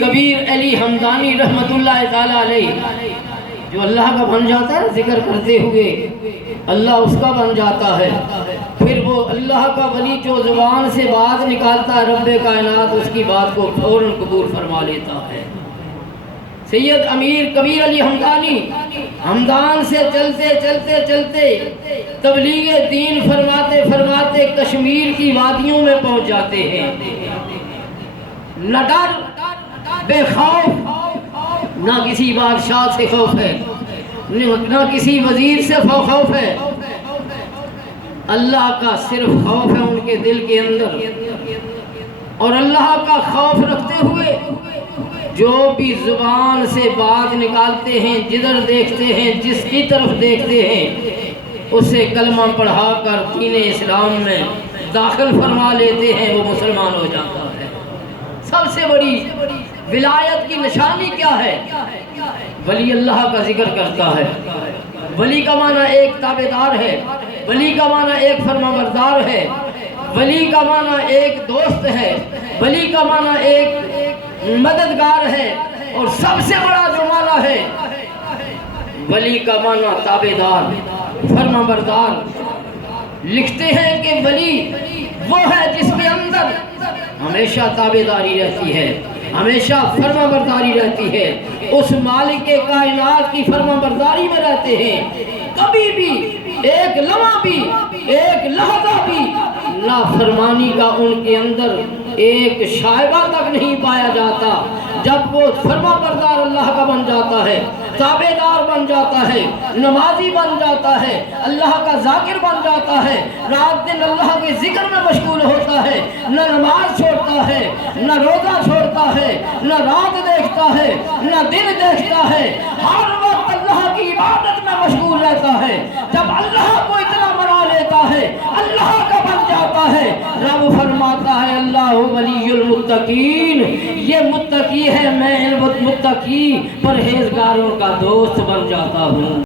کبیر علی حمدانی رحمت اللہ تعالی علیہ جو اللہ کا بن جاتا ہے ذکر کرتے ہوئے اللہ اس کا بن جاتا ہے، پھر وہ اللہ کا ولی جو زبان سے بات نکالتا ہے رب کائنات اس کی بات کو فوراً قبول فرما لیتا ہے۔ سید امیر کبیر علی حمدانی ہمدان سے چلتے چلتے چلتے تبلیغ دین فرماتے فرماتے کشمیر کی وادیوں میں پہنچ جاتے ہیں۔ نہ ڈر، بے خوف، نہ کسی بادشاہ سے خوف ہے، نہ کسی وزیر سے خوف ہے، اللہ کا صرف خوف ہے ان کے دل کے اندر، اور اللہ کا خوف رکھتے ہوئے جو بھی زبان سے بات نکالتے ہیں، جدھر دیکھتے ہیں، جس کی طرف دیکھتے ہیں، اسے کلمہ پڑھا کر دین اسلام میں داخل فرما لیتے ہیں، وہ مسلمان ہو جاتا ہے۔ سب سے بڑی ولایت کی نشانی کیا ہے؟ ولی اللہ کا ذکر کرتا ہے۔ ولی کا معنی ایک تابعدار ہے، ولی کا معنی ایک فرمانبردار ہے، ولی کا معنی ایک دوست ہے، ولی کا معنی ایک مددگار ہے، اور سب سے بڑا جو معنی ہے ولی کا معنی تابعدار، فرمانبردار۔ لکھتے ہیں کہ ولی وہ ہے جس کے اندر ہمیشہ تابعداری رہتی ہے، ہمیشہ فرمانبرداری رہتی ہے، اس مالک کائنات کی فرمانبرداری میں رہتے ہیں، کبھی بھی ایک لمحہ بھی ایک لحظہ بھی نافرمانی کا ان کے اندر ایک شائبہ تک نہیں پایا جاتا۔ جب وہ فرمانبردار اللہ کا بن جاتا ہے، تابعدار بن جاتا ہے، نمازی بن جاتا ہے، اللہ کا ذاکر بن جاتا ہے، رات دن اللہ کے ذکر میں مشغول ہوتا ہے، نہ نماز چھوڑتا ہے، نہ روزہ چھوڑتا ہے، نہ رات دیکھتا ہے، نہ دن دیکھتا ہے، ہر وقت اللہ کی عبادت میں مشغول رہتا ہے۔ جب اللہ کو اتنا منا لیتا ہے، اللہ کا بن جاتا ہے، رب فرماتا ہے اللہ ولی المتقین، یہ متقی ہے، میں متقی پرہیزگاروں کا دوست بن جاتا ہوں۔